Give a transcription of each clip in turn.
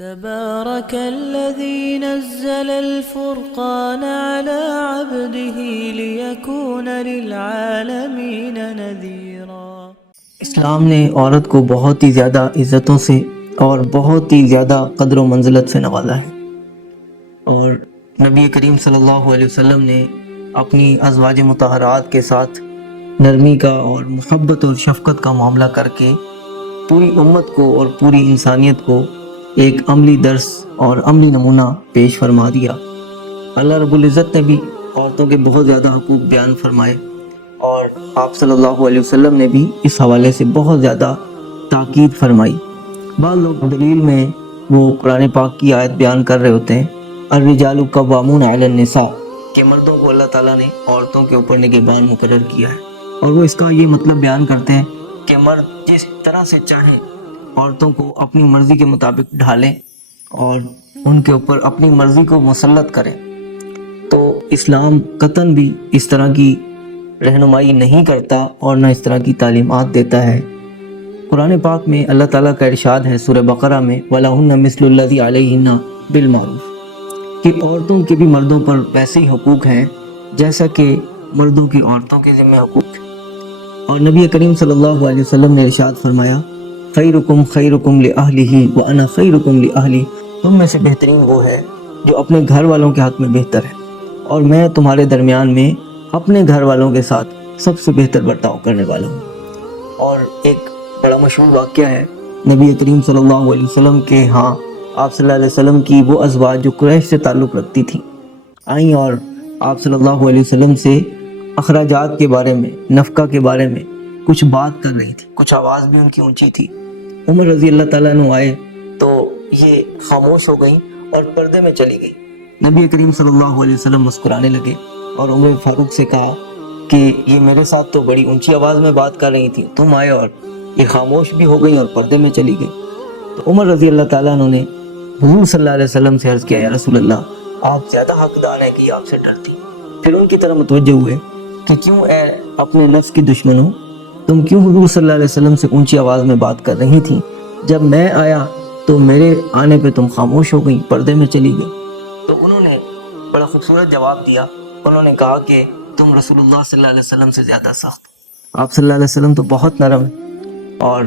تبارك الذي نزل الفرقان على عبده ليكون للعالمين نذيرا۔ اسلام نے عورت کو بہت ہی زیادہ عزتوں سے اور بہت ہی زیادہ قدر و منزلت سے نوازا ہے، اور نبی کریم صلی اللہ علیہ وسلم نے اپنی ازواج مطہرات کے ساتھ نرمی کا اور محبت اور شفقت کا معاملہ کر کے پوری امت کو اور پوری انسانیت کو ایک عملی درس اور عملی نمونہ پیش فرما دیا۔ اللہ رب العزت نے بھی عورتوں کے بہت زیادہ حقوق بیان فرمائے، اور آپ صلی اللہ علیہ وسلم نے بھی اس حوالے سے بہت زیادہ تاکید فرمائی۔ بعض لوگ دلیل میں وہ قرآن پاک کی آیت بیان کر رہے ہوتے ہیں، الرجال قوامون علی النساء، کہ مردوں کو اللہ تعالیٰ نے عورتوں کے اوپر نگہبان مقرر کیا ہے، اور وہ اس کا یہ مطلب بیان کرتے ہیں کہ مرد جس طرح سے چاہیں عورتوں کو اپنی مرضی کے مطابق ڈھالیں اور ان کے اوپر اپنی مرضی کو مسلط کریں۔ تو اسلام قطعاً بھی اس طرح کی رہنمائی نہیں کرتا اور نہ اس طرح کی تعلیمات دیتا ہے۔ قرآن پاک میں اللہ تعالیٰ کا ارشاد ہے سورہ بقرہ میں وَلَهُنَّ مِثْلُ الَّذِي عَلَيْهِنَّ بِالْمَعْرُوفِ، کہ عورتوں کے بھی مردوں پر ویسے ہی حقوق ہیں جیسا کہ مردوں کی عورتوں کے ذمہ حقوق ہیں۔ اور نبی کریم صلی اللہ علیہ وسلم نے ارشاد فرمایا خیرکم خیرکم لأہلہ وَأَنَا خیرکم لأہلی، تم میں سے بہترین وہ ہے جو اپنے گھر والوں کے حق میں بہتر ہے، اور میں تمہارے درمیان میں اپنے گھر والوں کے ساتھ سب سے بہتر برتاؤ کرنے والا ہوں۔ اور ایک بڑا مشہور واقعہ ہے نبی کریم صلی اللہ علیہ وسلم کے ہاں آپ صلی اللہ علیہ وسلم کی وہ ازواج جو قریش سے تعلق رکھتی تھیں آئیں اور آپ صلی اللہ علیہ وسلم سے اخراجات کے بارے میں، نفقہ کے بارے میں کچھ بات کر رہی تھی، کچھ آواز بھی ان کی اونچی تھی۔ عمر رضی اللہ تعالیٰ عنہ آئے تو یہ خاموش ہو گئیں اور پردے میں چلی گئی۔ نبی کریم صلی اللہ علیہ وسلم مسکرانے لگے اور عمر فاروق سے کہا کہ یہ میرے ساتھ تو بڑی اونچی آواز میں بات کر رہی تھی، تم آئے اور یہ خاموش بھی ہو گئی اور پردے میں چلی گئی۔ تو عمر رضی اللہ تعالیٰ عنہ نے حضور صلی اللہ علیہ وسلم سے عرض کیا یا رسول اللہ آپ زیادہ حقدار ہیں کہ یہ آپ سے ڈرتی۔ پھر ان کی طرف متوجہ ہوئے کہ کیوں اے اپنے نفس کی دشمن ہو، تم کیوں حضور صلی اللہ علیہ وسلم سے اونچی آواز میں بات کر رہی تھیں، جب میں آیا تو میرے آنے پہ تم خاموش ہو گئی، پردے میں چلی گئی۔ تو انہوں نے بڑا خوبصورت جواب دیا، انہوں نے کہا کہ تم رسول اللہ صلی اللہ علیہ وسلم سے زیادہ سخت، آپ صلی اللہ علیہ وسلم تو بہت نرم ہیں۔ اور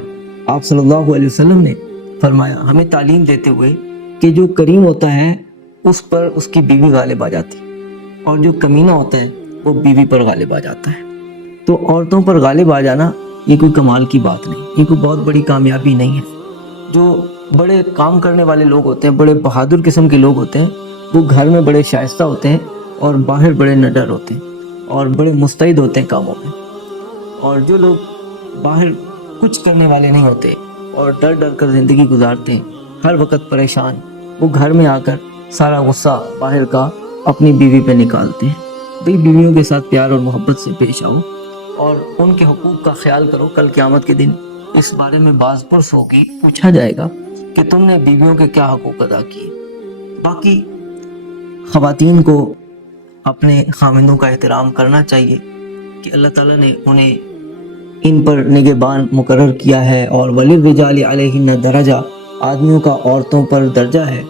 آپ صلی اللہ علیہ وسلم نے فرمایا ہمیں تعلیم دیتے ہوئے کہ جو کریم ہوتا ہے اس پر اس کی بیوی غالب آ جاتی، اور جو کمینہ ہوتا ہے وہ بیوی پر غالب آ جاتا ہے۔ تو عورتوں پر غالب آ جانا یہ کوئی کمال کی بات نہیں، یہ کوئی بہت بڑی کامیابی نہیں ہے۔ جو بڑے کام کرنے والے لوگ ہوتے ہیں، بڑے بہادر قسم کے لوگ ہوتے ہیں، وہ گھر میں بڑے شائستہ ہوتے ہیں اور باہر بڑے نڈر ہوتے ہیں اور بڑے مستعد ہوتے ہیں کاموں میں۔ اور جو لوگ باہر کچھ کرنے والے نہیں ہوتے اور ڈر ڈر کر زندگی گزارتے ہیں، ہر وقت پریشان، وہ گھر میں آ کر سارا غصہ باہر کا اپنی بیوی پہ نکالتے ہیں۔ بھئی بیویوں کے ساتھ پیار اور محبت سے پیش آؤ اور ان کے حقوق کا خیال کرو، کل قیامت کے دن اس بارے میں باز پرس ہوگی، پوچھا جائے گا کہ تم نے بیویوں کے کیا حقوق ادا کیے۔ باقی خواتین کو اپنے خاوندوں کا احترام کرنا چاہیے کہ اللہ تعالیٰ نے انہیں ان پر نگہبان مقرر کیا ہے، اور وَلِلرِّجَالِ عَلَيْهِنَّ درجہ، آدمیوں کا عورتوں پر درجہ ہے،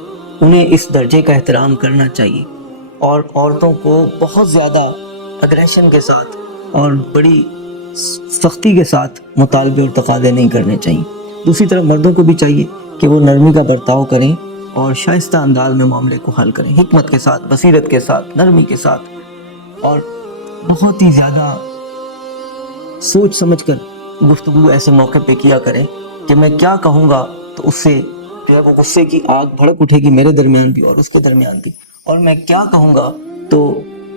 انہیں اس درجے کا احترام کرنا چاہیے، اور عورتوں کو بہت زیادہ اگریشن کے ساتھ اور بڑی سختی کے ساتھ مطالبے اور تقاضے نہیں کرنے چاہیے۔ دوسری طرف مردوں کو بھی چاہیے کہ وہ نرمی کا برتاؤ کریں اور شائستہ انداز میں معاملے کو حل کریں، حکمت کے ساتھ، بصیرت کے ساتھ، نرمی کے ساتھ، اور بہت ہی زیادہ سوچ سمجھ کر گفتگو ایسے موقع پہ کیا کریں کہ میں کیا کہوں گا تو اس سے جو ہے وہ غصے کی آگ بھڑک اٹھے گی میرے درمیان بھی اور اس کے درمیان بھی، اور میں کیا کہوں گا تو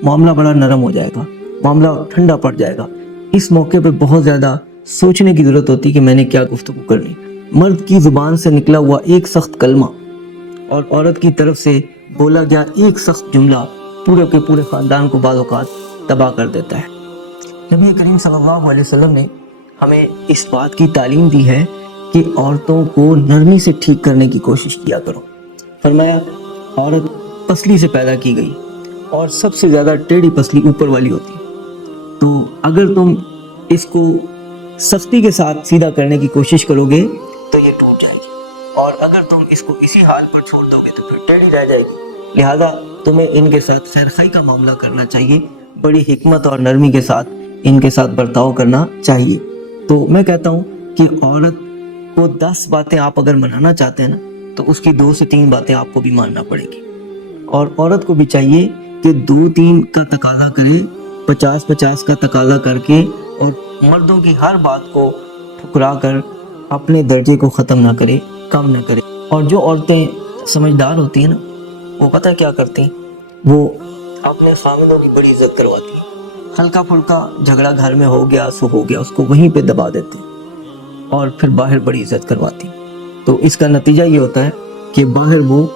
معاملہ بڑا نرم ہو جائے گا، معاملہ ٹھنڈا پڑ جائے گا۔ اس موقع پہ بہت زیادہ سوچنے کی ضرورت ہوتی کہ میں نے کیا گفتگو کرنی۔ مرد کی زبان سے نکلا ہوا ایک سخت کلمہ اور عورت کی طرف سے بولا گیا ایک سخت جملہ پورے کے پورے خاندان کو بعض اوقات تباہ کر دیتا ہے۔ نبی کریم صلی اللہ علیہ وسلم نے ہمیں اس بات کی تعلیم دی ہے کہ عورتوں کو نرمی سے ٹھیک کرنے کی کوشش کیا کرو۔ فرمایا عورت پسلی سے پیدا کی گئی اور سب سے زیادہ ٹیڑھی پسلی اوپر والی ہوتی ہے، تو اگر تم اس کو سختی کے ساتھ سیدھا کرنے کی کوشش کرو گے تو یہ ٹوٹ جائے گی، اور اگر تم اس کو اسی حال پر چھوڑ دو گے تو پھر ٹیڑھی رہ جائے گی۔ لہٰذا تمہیں ان کے ساتھ خیر خائی کا معاملہ کرنا چاہیے، بڑی حکمت اور نرمی کے ساتھ ان کے ساتھ برتاؤ کرنا چاہیے۔ تو میں کہتا ہوں کہ عورت کو 10 باتیں آپ اگر منانا چاہتے ہیں نا تو اس کی 2 سے 3 باتیں آپ کو بھی ماننا پڑے گی، اور عورت کو بھی چاہیے کہ 2-3 کا تقاضا کرے، 50-50 کا تقاضا کر کے، اور مردوں کی ہر بات کو ٹھکرا کر اپنے درجے کو ختم نہ کرے، کم نہ کرے۔ اور جو عورتیں سمجھدار ہوتی ہیں نا وہ پتہ کیا کرتی ہیں، وہ اپنے خامدوں کی بڑی عزت کرواتی ہیں۔ ہلکا پھلکا جھگڑا گھر میں ہو گیا سو ہو گیا، اس کو وہیں پہ دبا دیتے ہیں اور پھر باہر بڑی عزت کرواتی ہیں۔ تو اس کا نتیجہ یہ ہوتا ہے کہ باہر وہ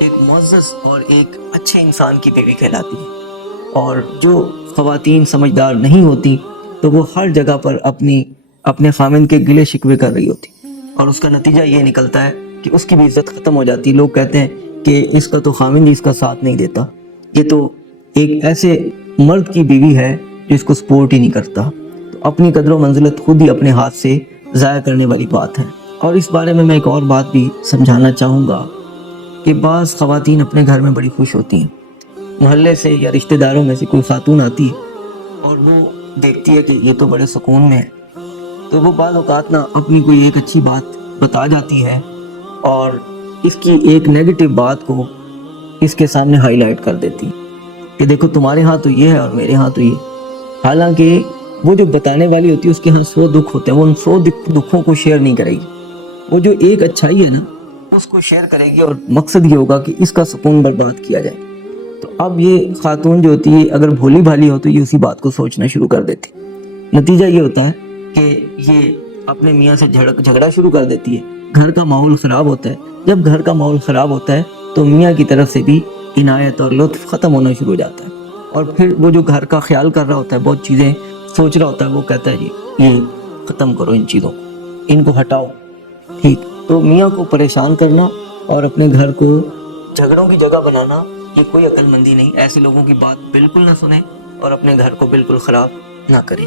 ایک معزز اور ایک اچھے انسان کی بیوی کہلاتی ہے، اور جو خواتین سمجھدار نہیں ہوتی تو وہ ہر جگہ پر اپنے خامند کے گلے شکوے کر رہی ہوتی، اور اس کا نتیجہ یہ نکلتا ہے کہ اس کی بھی عزت ختم ہو جاتی۔ لوگ کہتے ہیں کہ اس کا تو خامند ہی اس کا ساتھ نہیں دیتا، یہ تو ایک ایسے مرد کی بیوی ہے جو اس کو سپورٹ ہی نہیں کرتا۔ تو اپنی قدر و منزلت خود ہی اپنے ہاتھ سے ضائع کرنے والی بات ہے۔ اور اس بارے میں ایک اور بات بھی سمجھانا چاہوں گا کہ بعض خواتین اپنے گھر میں بڑی خوش ہوتی ہیں، محلے سے یا رشتہ داروں میں سے کوئی خاتون آتی ہے اور وہ دیکھتی ہے کہ یہ تو بڑے سکون میں ہے، تو وہ بعض اوقات نا اپنی کوئی ایک اچھی بات بتا جاتی ہے اور اس کی ایک نیگیٹو بات کو اس کے سامنے ہائی لائٹ کر دیتی ہے کہ دیکھو تمہارے ہاں تو یہ ہے اور میرے ہاں تو یہ۔ حالانکہ وہ جو بتانے والی ہوتی ہے اس کے ہاں 100 دکھ ہوتے ہیں، وہ ان 100 دکھوں کو شیئر نہیں کرے گی، وہ جو ایک اچھائی ہے نا اس کو شیئر کرے گی، اور مقصد یہ ہوگا کہ اس کا سکون برباد کیا جائے۔ تو اب یہ خاتون جو ہوتی ہے اگر بھولی بھالی ہو تو یہ اسی بات کو سوچنا شروع کر دیتی، نتیجہ یہ ہوتا ہے کہ یہ اپنے میاں سے جھگڑا شروع کر دیتی ہے، گھر کا ماحول خراب ہوتا ہے۔ جب گھر کا ماحول خراب ہوتا ہے تو میاں کی طرف سے بھی عنایت اور لطف ختم ہونا شروع ہو جاتا ہے، اور پھر وہ جو گھر کا خیال کر رہا ہوتا ہے، بہت چیزیں سوچ رہا ہوتا ہے، وہ کہتا ہے جی یہ ختم کرو، ان چیزوں کو، ان کو ہٹاؤ، ٹھیک۔ تو میاں کو پریشان کرنا اور اپنے گھر کو جھگڑوں کی جگہ بنانا یہ کوئی عقل مندی نہیں۔ ایسے لوگوں کی بات بالکل نہ سنیں اور اپنے گھر کو بالکل خراب نہ کریں۔